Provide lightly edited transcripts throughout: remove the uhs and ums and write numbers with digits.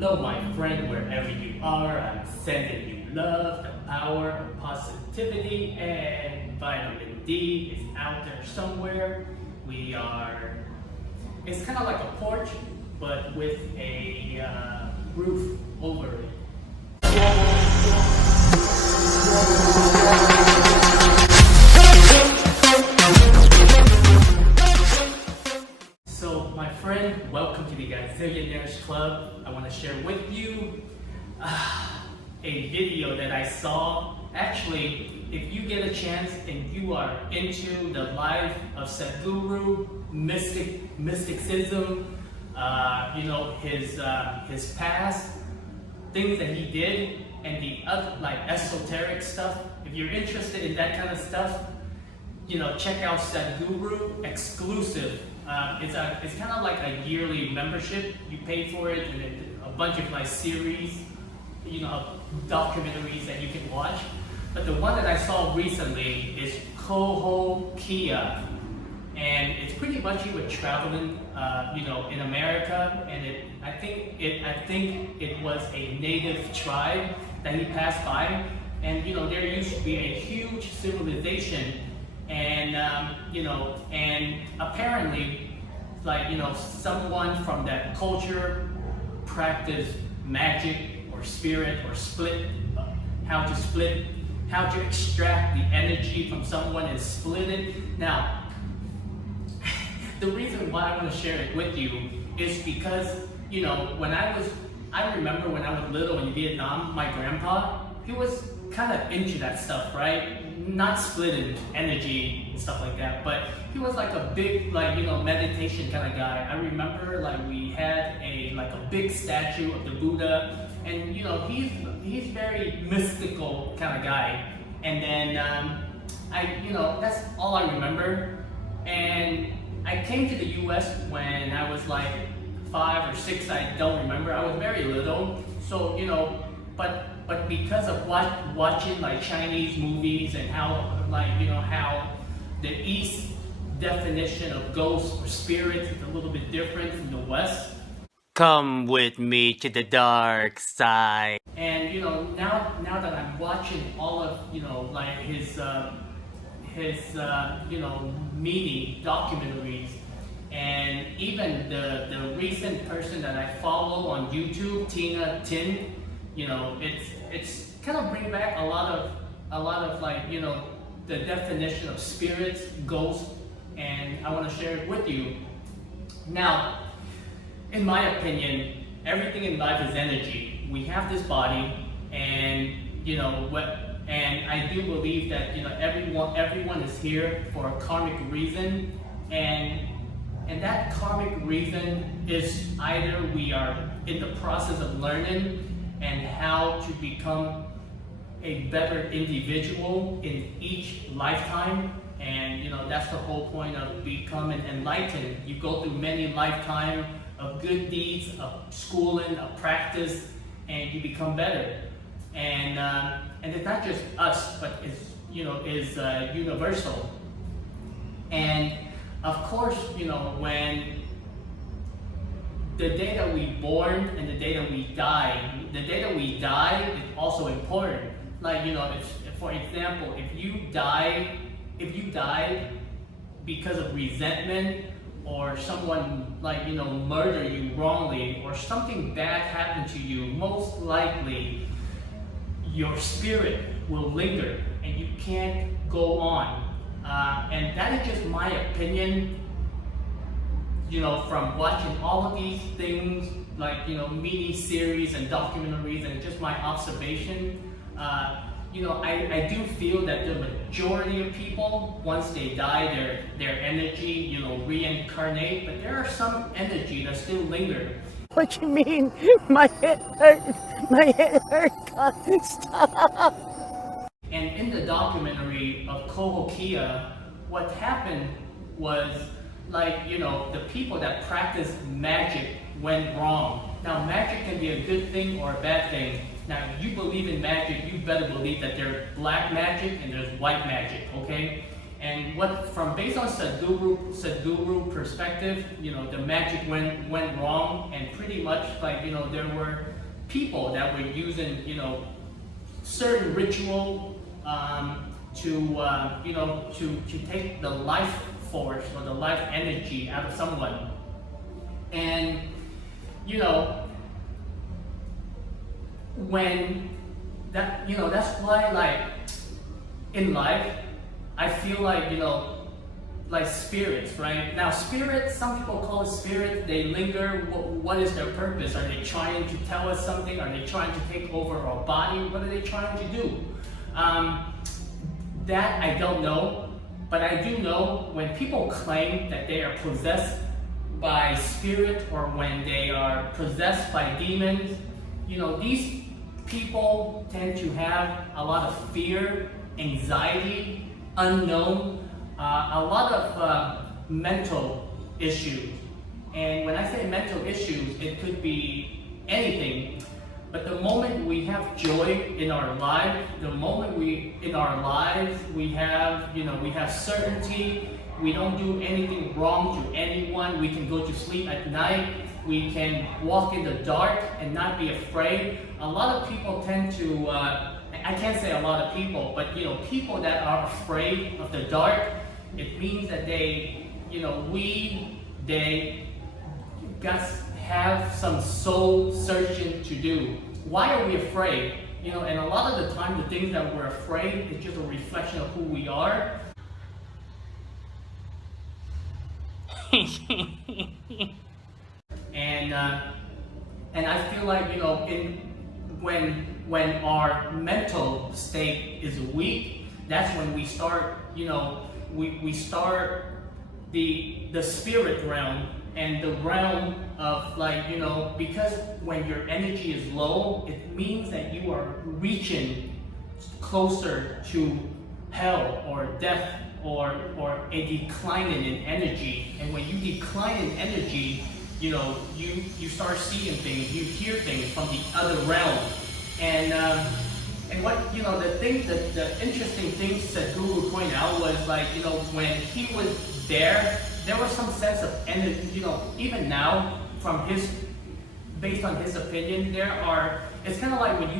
Hello, my friend, wherever you are. I'm sending you love, the power of positivity, and vitamin D is out there somewhere. It's kind of like a porch, but with a roof over it. So, my friend, welcome to the Gazillionaires Club. I want to share with you a video that I saw. Actually, if you get a chance and you are into the life of Sadguru, mysticism, his past, things that he did, and the other like esoteric stuff. If you're interested in that kind of stuff, check out Sadguru exclusive. It's kind of like a yearly membership. You pay for it, and a bunch of like series, documentaries that you can watch. But the one that I saw recently is Cohokia, and it's pretty much he was traveling, in America, and I think it was a native tribe that he passed by, and there used to be a huge civilization, and and apparently, someone from that culture practiced magic or spirit or how to extract the energy from someone and split it. Now, the reason why I want to share it with you is because, I remember when I was little in Vietnam, my grandpa, he was kind of into that stuff, right? Not splitting energy and stuff like that, but he was like a big, meditation kind of guy. I remember we had a big statue of the Buddha, and he's very mystical kind of guy. And then that's all I remember. And I came to the U.S. when I was 5 or 6. I don't remember. I was very little. So but because of watching Chinese movies and how how the East definition of ghosts or spirits is a little bit different from the West. Come with me to the dark side. And now that I'm watching all of his meaning documentaries, and even the recent person that I follow on YouTube, Tina Tin, it's kind of bring back a lot of the definition of spirits, ghosts, and I want to share it with you. Now, in my opinion, everything in life is energy. We have this body, and and I do believe that everyone is here for a karmic reason, and that karmic reason is either we are in the process of learning and how to become a better individual in each lifetime, and that's the whole point of becoming enlightened. You go through many lifetimes of good deeds, of schooling, of practice, and you become better. And it's not just us, but it's is universal. And of course, when the day that we born and the day that we die, is also important. For example, if you died because of resentment, or someone murder you wrongly, or something bad happened to you, most likely your spirit will linger and you can't go on. And that is just my opinion, from watching all of these things, mini series and documentaries, and just my observation. I do feel that the majority of people, once they die, their energy, reincarnate, but there are some energy that still linger. What you mean? My head hurts. My head hurts. Stop. And in the documentary of Cohokia, what happened was, the people that practice magic went wrong. Now, magic can be a good thing or a bad thing. Now, if you believe in magic, you better believe that there's black magic and there's white magic, okay? And based on Sadhguru perspective, the magic went wrong, and pretty much like, there were people that were using, certain ritual to take the life force or the life energy out of someone. And when that's why, like, in life, I feel like, like spirits, right? Now, spirits, some people call it spirit, they linger. What is their purpose? Are they trying to tell us something? Are they trying to take over our body? What are they trying to do? That I don't know, but I do know when people claim that they are possessed by spirit, or when they are possessed by demons, these people tend to have a lot of fear, anxiety, unknown, a lot of mental issues. And when I say mental issues, it could be anything. But the moment we have joy in our life, the moment we have, we have certainty, we don't do anything wrong to anyone, we can go to sleep at night, we can walk in the dark and not be afraid. A lot of people tend to, I can't say a lot of people, but people that are afraid of the dark, it means that they have some soul searching to do. Why are we afraid? And a lot of the time, the things that we're afraid is just a reflection of who we are. And I feel like, when our mental state is weak, that's when we start, we start the spirit realm, and the realm of, like, because when your energy is low, it means that you are reaching closer to hell or death, or a decline in energy. And when you decline in energy, you start seeing things, you hear things from the other realm. And what, the interesting thing Sadhguru pointed out was, like, when he was there was some sense of energy, even now, based on his opinion, it's kind of like when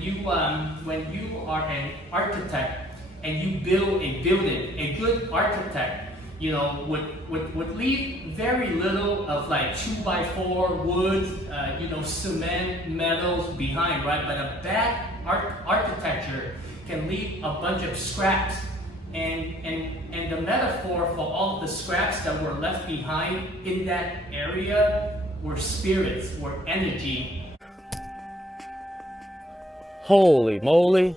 you are an architect and you build a building. A good architect, would leave very little of, like, 2x4 wood, cement, metals behind, right? But a bad architecture can leave a bunch of scraps. And the metaphor for all of the scraps that were left behind in that area were spirits, were energy. Holy moly.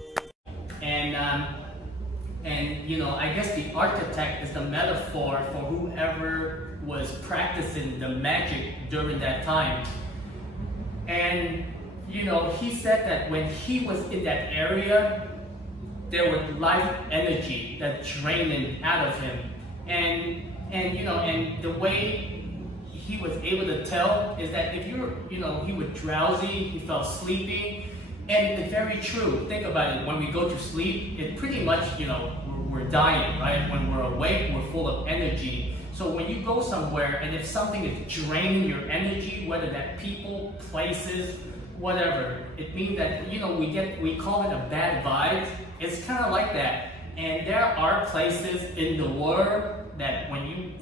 And I guess the architect is the metaphor for whoever was practicing the magic during that time. And he said that when he was in that area, there was life energy that draining out of him. And the way he was able to tell is that if he was drowsy, he felt sleepy. And it's very true. Think about it. When we go to sleep, it pretty much, we're dying, right? When we're awake, we're full of energy. So when you go somewhere, and if something is draining your energy, whether that people, places, whatever, it means that, we call it a bad vibe. It's kind of like that. And there are places in the world that when you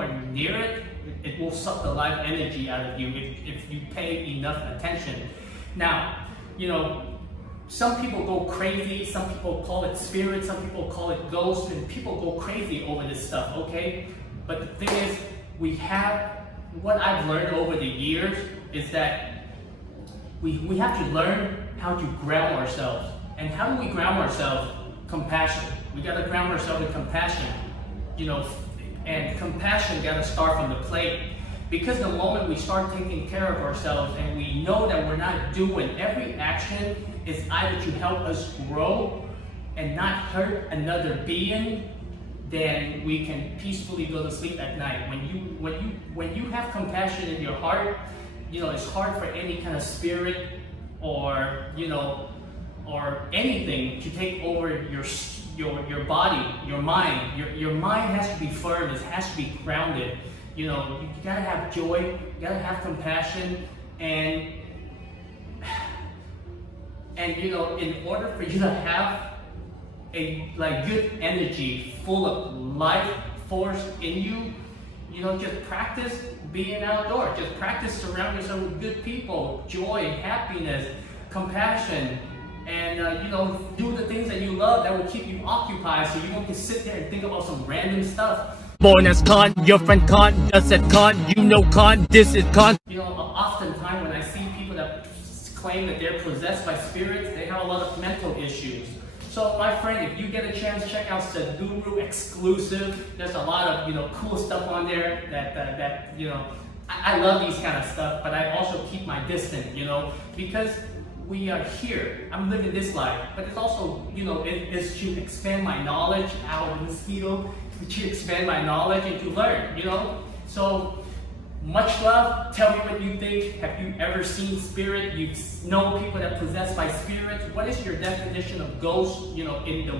are near it, it will suck the life energy out of you if you pay enough attention. Now, some people go crazy, some people call it spirit, some people call it ghosts, and people go crazy over this stuff, okay? But the thing is, what I've learned over the years is that we have to learn how to ground ourselves. And how do we ground ourselves? Compassion. We gotta ground ourselves with compassion. And compassion gotta start from the plate. Because the moment we start taking care of ourselves and we know that we're not doing, every action is either to help us grow and not hurt another being, then we can peacefully go to sleep at night. When you have compassion in your heart, it's hard for any kind of spirit or anything to take over your body, your mind. Your mind has to be firm. It has to be grounded. You know, you gotta have joy. You gotta have compassion, and you know, in order for you to have a good energy, full of life force in you, you know, just practice being outdoors. Just practice surrounding yourself with good people, joy, happiness, compassion, and you know, do the things that you love that will keep you occupied, so you won't just sit there and think about some random stuff. Born as con, your friend con, just said con, you know con, this is con. You know, oftentimes when I see people that claim that they're possessed by spirits, they have a lot of mental issues. So my friend, if you get a chance, check out Sadguru exclusive. There's a lot of, you know, cool stuff on there that you know, I love these kind of stuff, but I also keep my distance, you know, because we are here. I'm living this life, but it's also, you know, it's to expand my knowledge out of this field, to expand my knowledge and to learn, you know. So much love. Tell me what you think. Have you ever seen spirit? You know people that possessed by spirits. What is your definition of ghost? You know, in the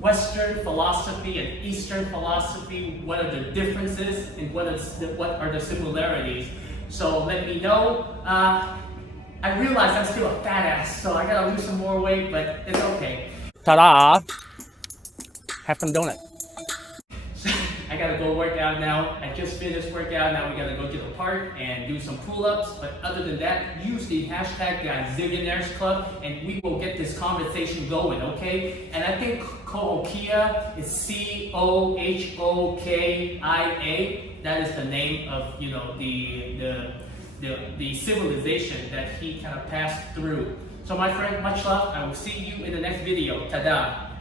Western philosophy and Eastern philosophy, what are the differences and what are the similarities? So let me know. I realize I'm still a fat ass, so I gotta lose some more weight, but it's okay. Ta-da! Have some donut. I gotta go work out now. I just finished workout. Now we gotta go to the park and do some pull-ups. But other than that, use the hashtag Zillionaires Club and we will get this conversation going, okay? And I think Cohokia is C-O-H-O-K-I-A. That is the name of, you know, the civilization that he kind of passed through. So my friend, much love. I will see you in the next video. Ta-da!